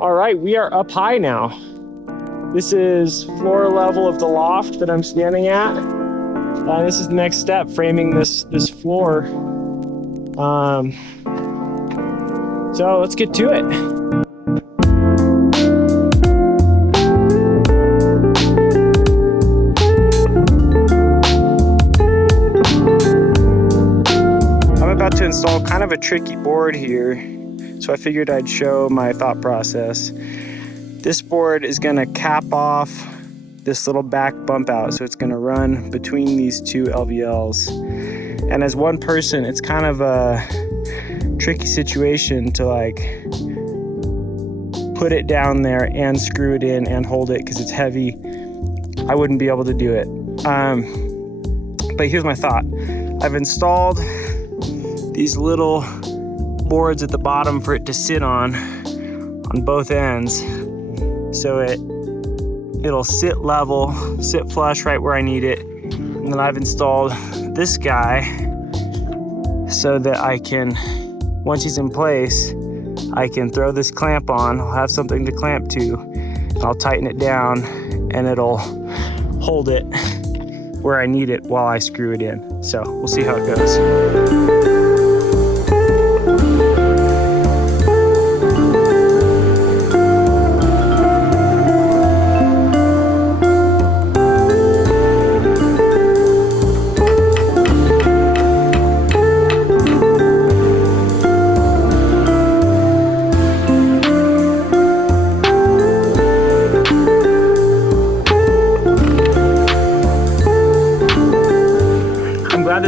All right, we are up high now. This is floor level of the loft that I'm standing at. This is the next step, framing this floor. So let's get to it. I'm about to install kind of a tricky board here, so I figured I'd show my thought process. This board is gonna cap off this little back bump out, so it's gonna run between these two LVLs. And as one person, it's kind of a tricky situation to like put it down there and screw it in and hold it because it's heavy. I wouldn't be able to do it. But here's my thought. I've installed these little boards at the bottom for it to sit on both ends. So it'll sit level, sit flush right where I need it. And then I've installed this guy so that I can, once he's in place, I can throw this clamp on. I'll have something to clamp to. I'll tighten it down and it'll hold it where I need it while I screw it in. So we'll see how it goes.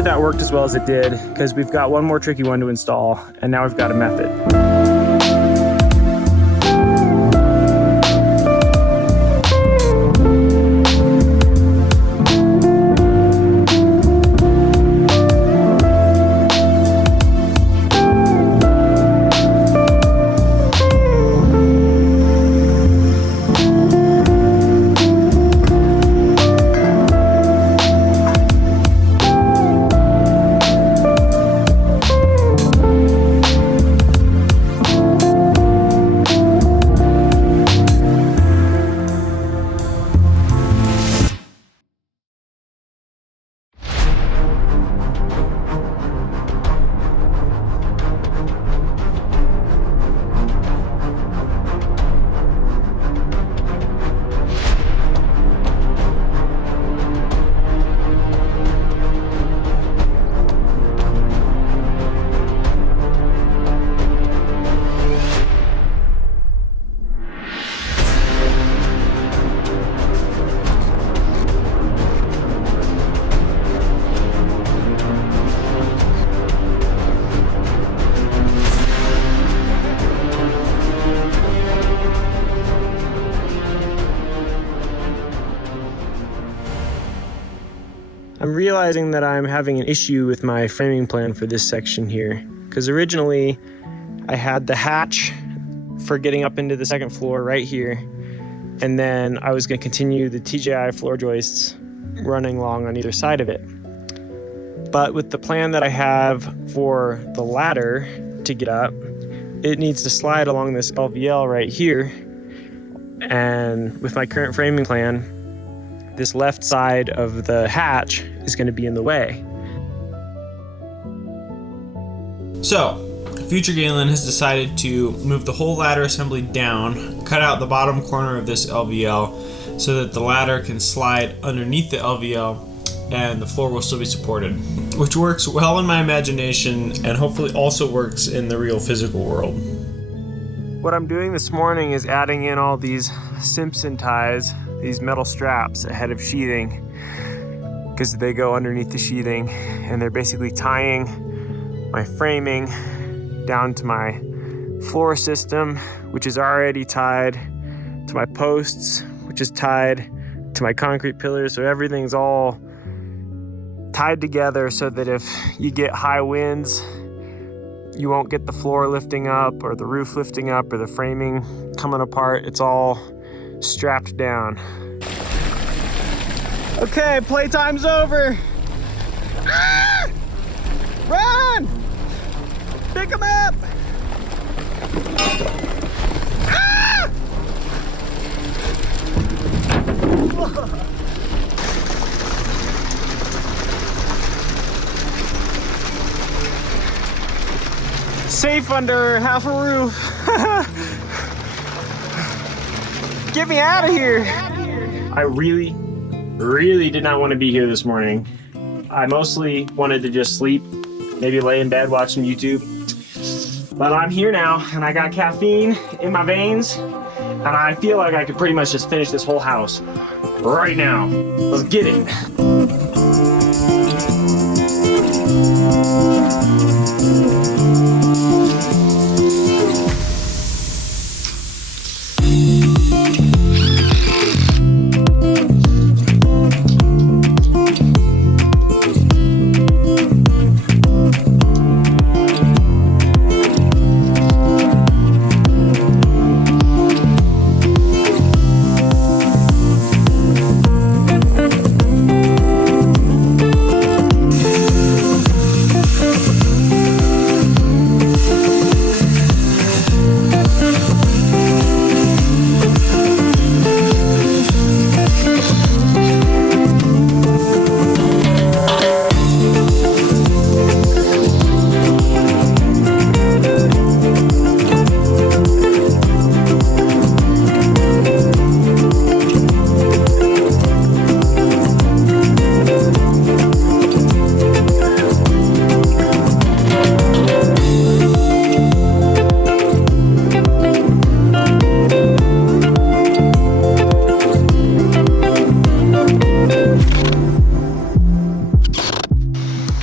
That worked as well as it did, because we've got one more tricky one to install, and now we've got a method. I'm realizing that I'm having an issue with my framing plan for this section here, because originally I had the hatch for getting up into the second floor right here, and then I was going to continue the TJI floor joists running along on either side of it. But with the plan that I have for the ladder to get up, it needs to slide along this LVL right here, and with my current framing plan, this left side of the hatch is going to be in the way. So, Future Galen has decided to move the whole ladder assembly down, cut out the bottom corner of this LVL so that the ladder can slide underneath the LVL and the floor will still be supported, which works well in my imagination and hopefully also works in the real physical world. What I'm doing this morning is adding in all these Simpson ties, these metal straps ahead of sheathing, because they go underneath the sheathing, and they're basically tying my framing down to my floor system, which is already tied to my posts, which is tied to my concrete pillars. So everything's all tied together so that if you get high winds, you won't get the floor lifting up or the roof lifting up or the framing coming apart. It's all strapped down. Okay, playtime's over. Ah! Run! Pick him up! Ah! under half a roof. Get me out of here. I really did not want to be here this morning. I mostly wanted to just sleep, maybe lay in bed, watch some YouTube. But I'm here now, and I got caffeine in my veins, and I feel like I could pretty much just finish this whole house right now. Let's get it.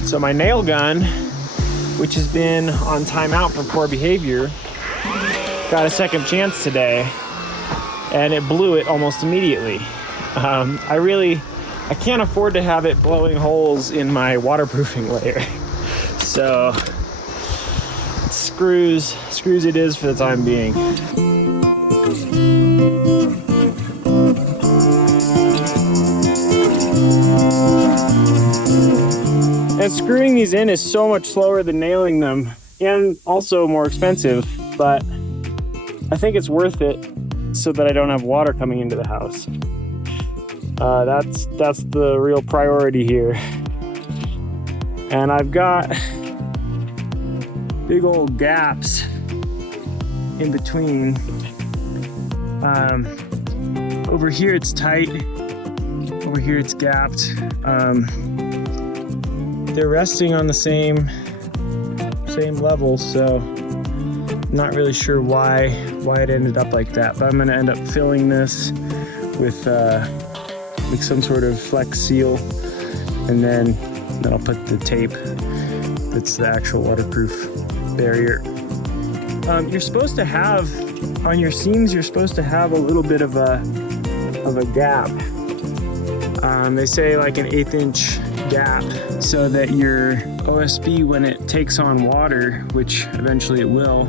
So my nail gun, which has been on timeout for poor behavior, got a second chance today, and it blew it almost immediately. I can't afford to have it blowing holes in my waterproofing layer. So screws it is for the time being. And screwing these in is so much slower than nailing them, and also more expensive, but I think it's worth it so that I don't have water coming into the house. That's the real priority here. And I've got big old gaps in between. Over here it's tight, over here it's gapped. They're resting on the same level, so I'm not really sure why it ended up like that, but I'm gonna end up filling this with some sort of flex seal, and then I'll put the tape that's the actual waterproof barrier. You're supposed to have, on your seams, you're supposed to have a little bit of a gap. They say like an 1/8 inch gap, so that your OSB, when it takes on water, which eventually it will,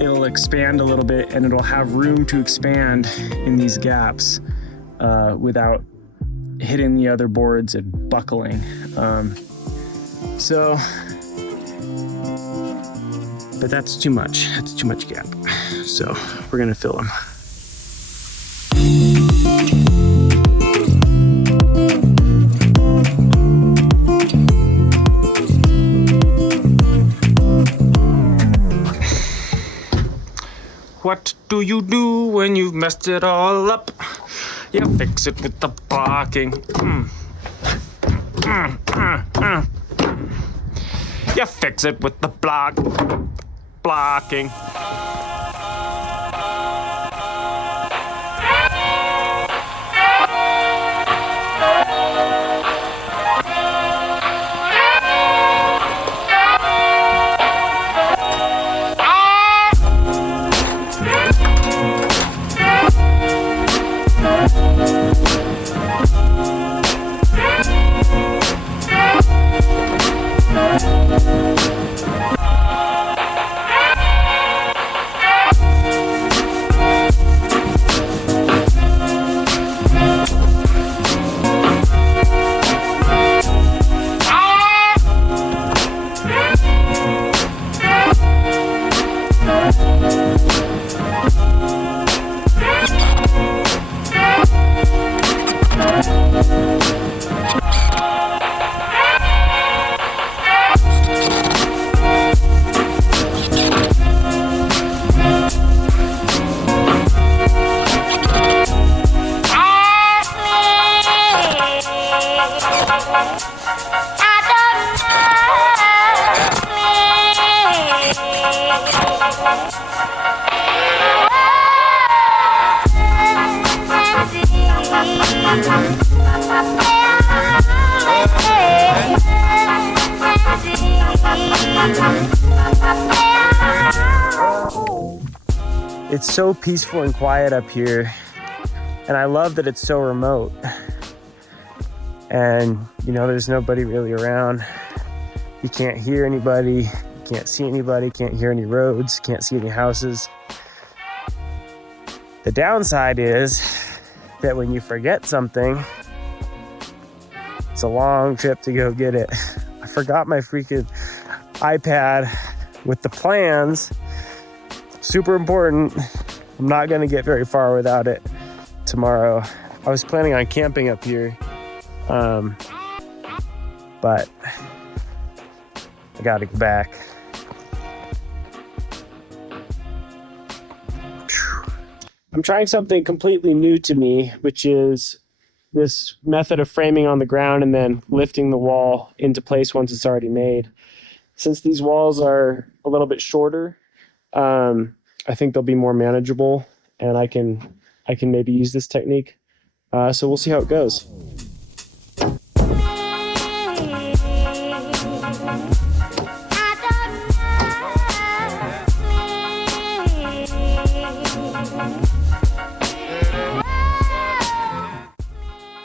it'll expand a little bit, and it'll have room to expand in these gaps without hitting the other boards and buckling. But that's too much. That's too much gap. So we're gonna fill them. What do you do when you've messed it all up? You fix it with the blocking. You fix it with the blocking. so peaceful and quiet up here. And I love that it's so remote. And, you know, there's nobody really around. You can't hear anybody, can't see anybody, can't hear any roads, can't see any houses. The downside is that when you forget something, it's a long trip to go get it. I forgot my freaking iPad with the plans. Super important. I'm not gonna get very far without it tomorrow. I was planning on camping up here, but I gotta go back. I'm trying something completely new to me, which is this method of framing on the ground and then lifting the wall into place once it's already made. Since these walls are a little bit shorter, I think they'll be more manageable, and I can maybe use this technique. So we'll see how it goes.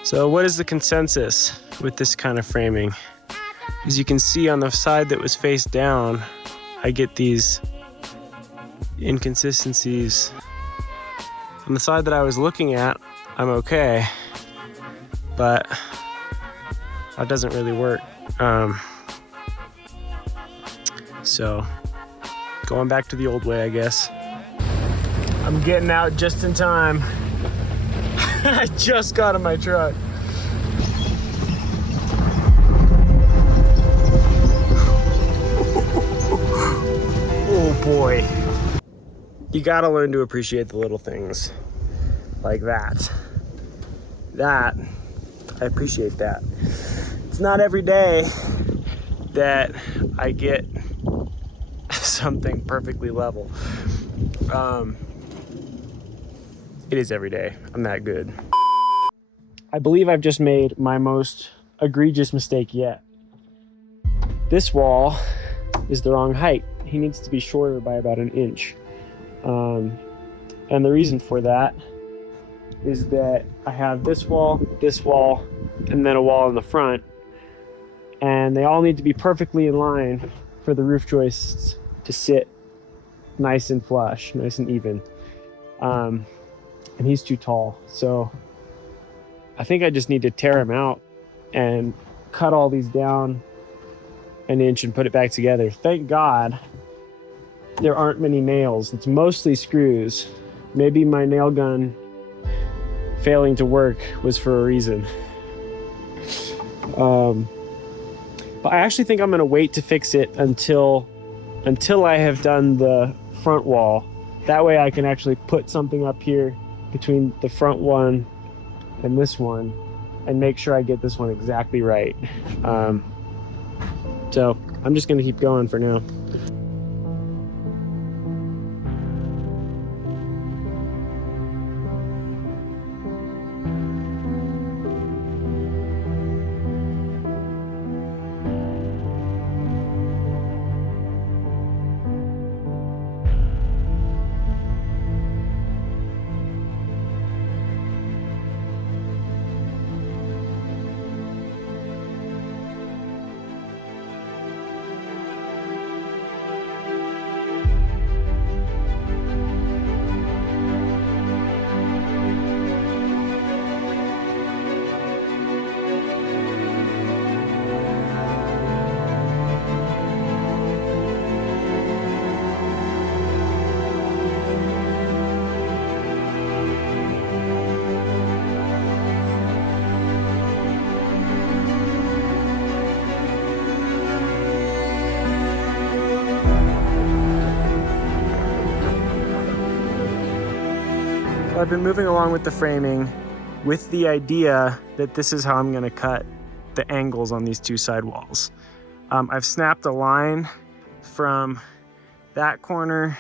So what is the consensus with this kind of framing? As you can see on the side that was face down, I get these inconsistencies. On the side that I was looking at, I'm okay, but that doesn't really work. So going back to the old way, I guess. I'm getting out just in time. I just got in my truck. Oh boy. You gotta learn to appreciate the little things like that. I appreciate that. It's not every day that I get something perfectly level. It is every day. I'm that good. I believe I've just made my most egregious mistake yet. This wall is the wrong height. He needs to be shorter by about an inch. And the reason for that is that I have this wall, and then a wall in the front. And they all need to be perfectly in line for the roof joists to sit nice and flush, nice and even. And he's too tall. So I think I just need to tear him out and cut all these down an inch and put it back together. Thank God there aren't many nails. It's mostly screws. Maybe my nail gun failing to work was for a reason. But I actually think I'm gonna wait to fix it until I have done the front wall. That way I can actually put something up here between the front one and this one and make sure I get this one exactly right. So I'm just gonna keep going for now. I've been moving along with the framing with the idea that this is how I'm gonna cut the angles on these two side walls. I've snapped a line from that corner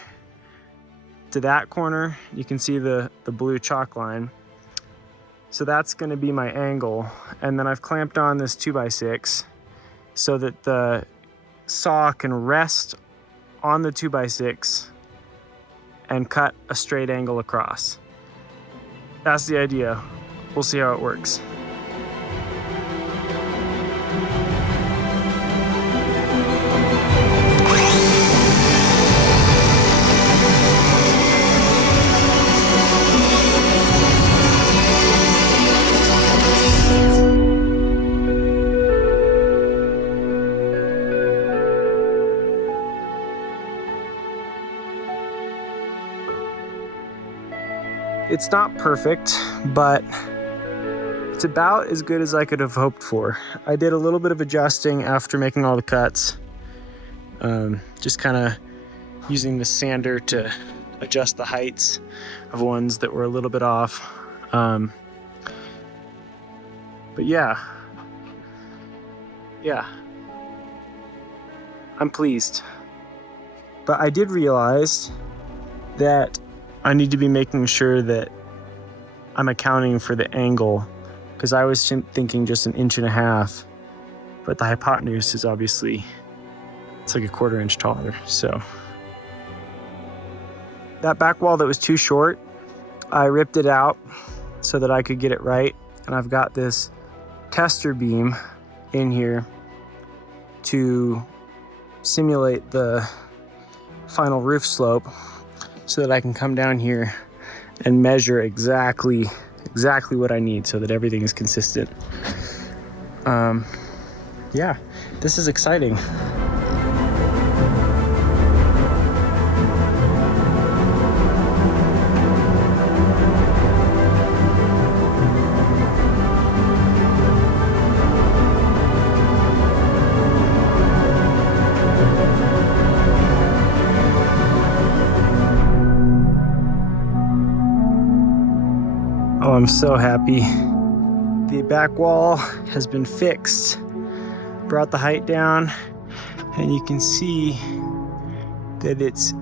to that corner. You can see the blue chalk line. So that's gonna be my angle. And then I've clamped on this 2x6 so that the saw can rest on the 2x6 and cut a straight angle across. That's the idea. We'll see how it works. It's not perfect, but it's about as good as I could have hoped for. I did a little bit of adjusting after making all the cuts. Just kind of using the sander to adjust the heights of ones that were a little bit off. But yeah, I'm pleased. But I did realize that I need to be making sure that I'm accounting for the angle, because I was thinking just 1.5 inches, but the hypotenuse is obviously, it's like 1/4 inch taller. So that back wall that was too short, I ripped it out so that I could get it right. And I've got this tester beam in here to simulate the final roof slope, so that I can come down here and measure exactly what I need so that everything is consistent. Yeah, this is exciting. Oh, I'm so happy. The back wall has been fixed. Brought the height down, and you can see that it's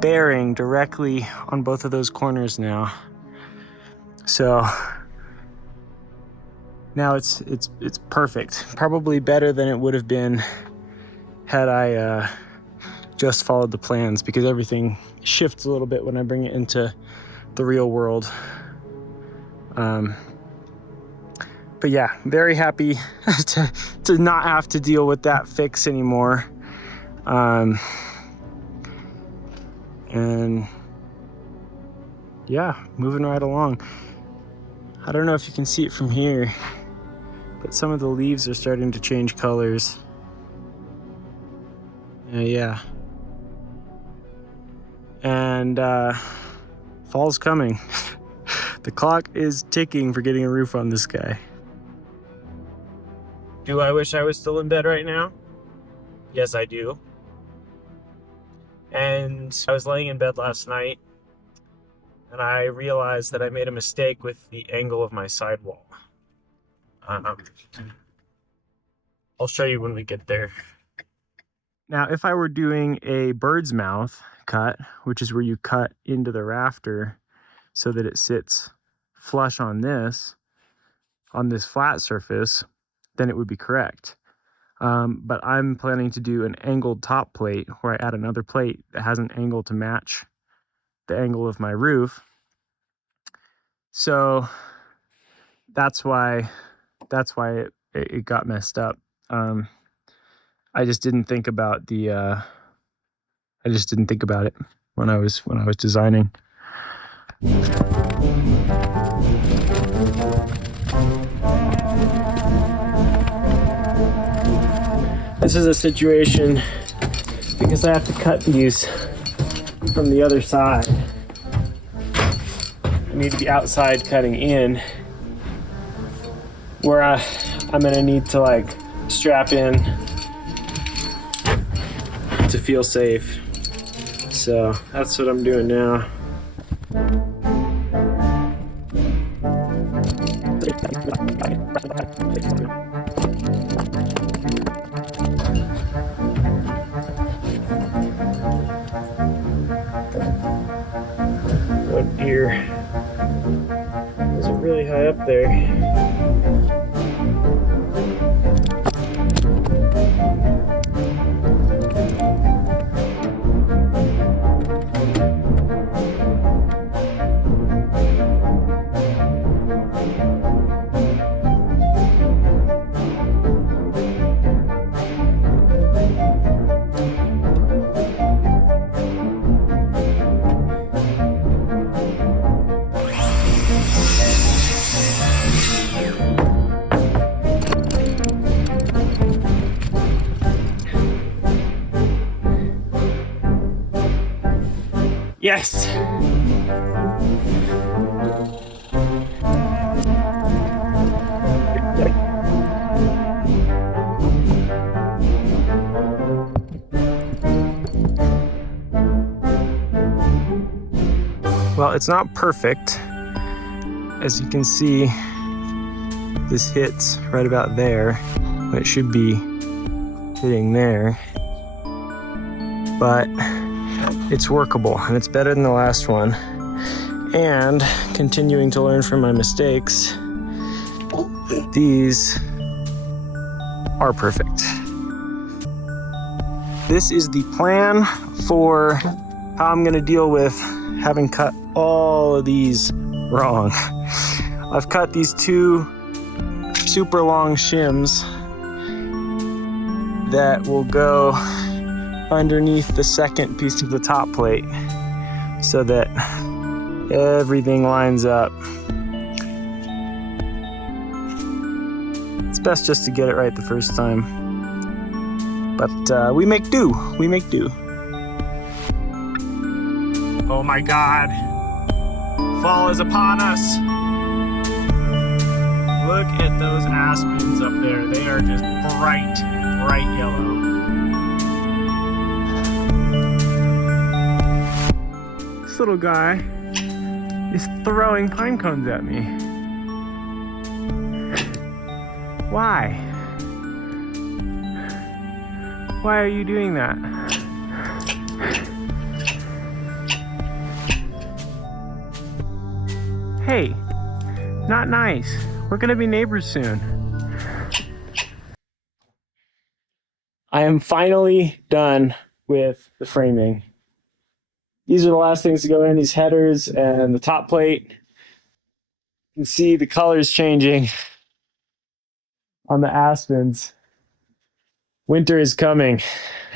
bearing directly on both of those corners now. So now it's perfect. Probably better than it would have been had I just followed the plans, because everything shifts a little bit when I bring it into the real world. But yeah, very happy to not have to deal with that fix anymore. And yeah, moving right along. I don't know if you can see it from here, but some of the leaves are starting to change colors. Yeah. And fall's coming. The clock is ticking for getting a roof on this guy. Do I wish I was still in bed right now? Yes, I do. And I was laying in bed last night, and I realized that I made a mistake with the angle of my sidewall. I'll show you when we get there. Now, if I were doing a bird's mouth cut, which is where you cut into the rafter so that it sits flush on this flat surface, then it would be correct. But I'm planning to do an angled top plate where I add another plate that has an angle to match the angle of my roof. So that's why it got messed up. I just didn't think about it when I was designing. This is a situation because I have to cut these from the other side. I need to be outside cutting in, where I'm gonna need to like strap in to feel safe. So that's what I'm doing now. Oh dear. Those are really high up there. Yes! Well, it's not perfect. As you can see, this hits right about there, when it should be hitting there. But it's workable, and it's better than the last one. And continuing to learn from my mistakes, these are perfect. This is the plan for how I'm gonna deal with having cut all of these wrong. I've cut these two super long shims that will go underneath the second piece of the top plate so that everything lines up. It's best just to get it right the first time. But we make do, we make do. Oh my God, fall is upon us. Look at those aspens up there. They are just bright, bright yellow. This little guy is throwing pine cones at me. Why? Why are you doing that? Hey, not nice. We're gonna be neighbors soon. I am finally done with the framing. These are the last things to go in, these headers and the top plate. You can see the colors changing on the aspens. Winter is coming,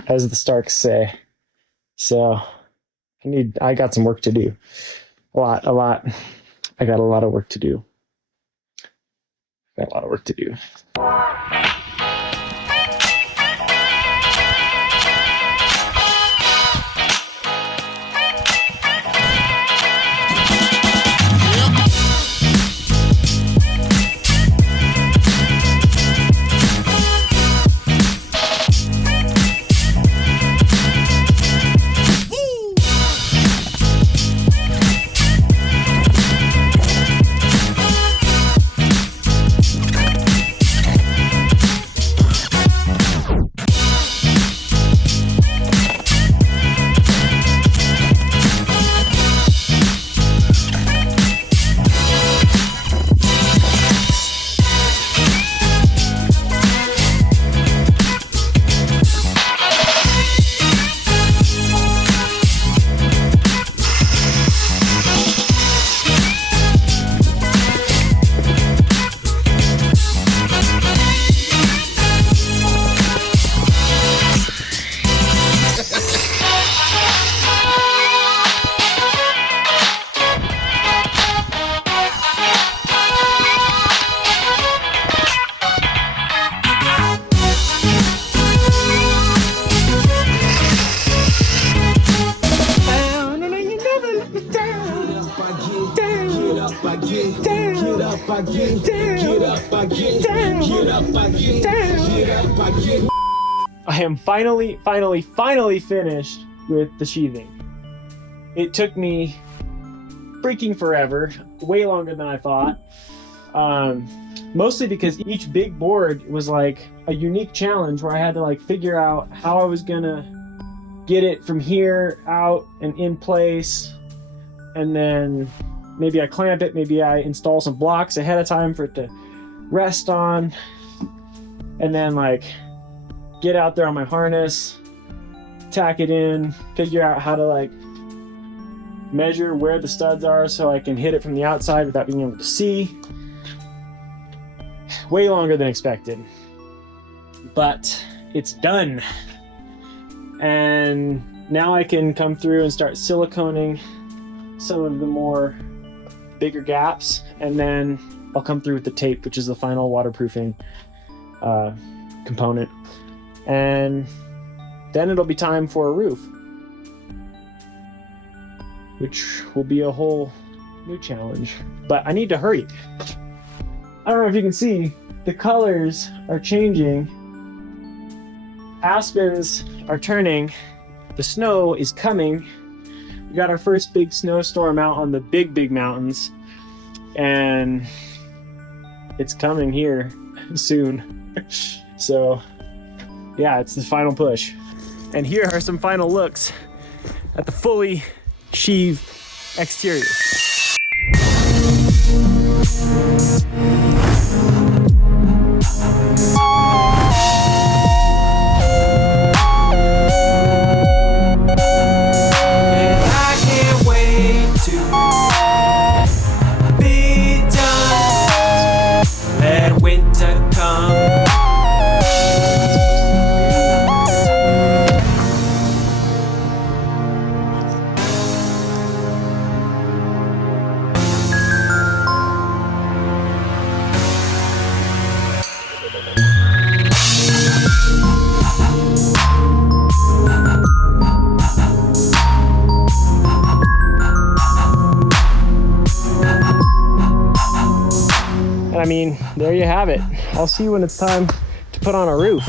as the Starks say. So I got some work to do. A lot. I got a lot of work to do. Got a lot of work to do. I am finally finished with the sheathing. It took me freaking forever, way longer than I thought. Mostly because each big board was like a unique challenge where I had to like figure out how I was gonna get it from here out and in place, and then maybe I clamp it, maybe I install some blocks ahead of time for it to rest on, and then like get out there on my harness, tack it in, figure out how to like measure where the studs are so I can hit it from the outside without being able to see. Way longer than expected, but it's done. And now I can come through and start siliconing some of the more bigger gaps, and then I'll come through with the tape, which is the final waterproofing component. And then it'll be time for a roof. which will be a whole new challenge. But I need to hurry. I don't know if you can see, the colors are changing. Aspens are turning. The snow is coming. We got our first big snowstorm out on the big mountains, and it's coming here soon. So yeah, it's the final push. And here are some final looks at the fully sheathed exterior. I mean, there you have it. I'll see you when it's time to put on a roof.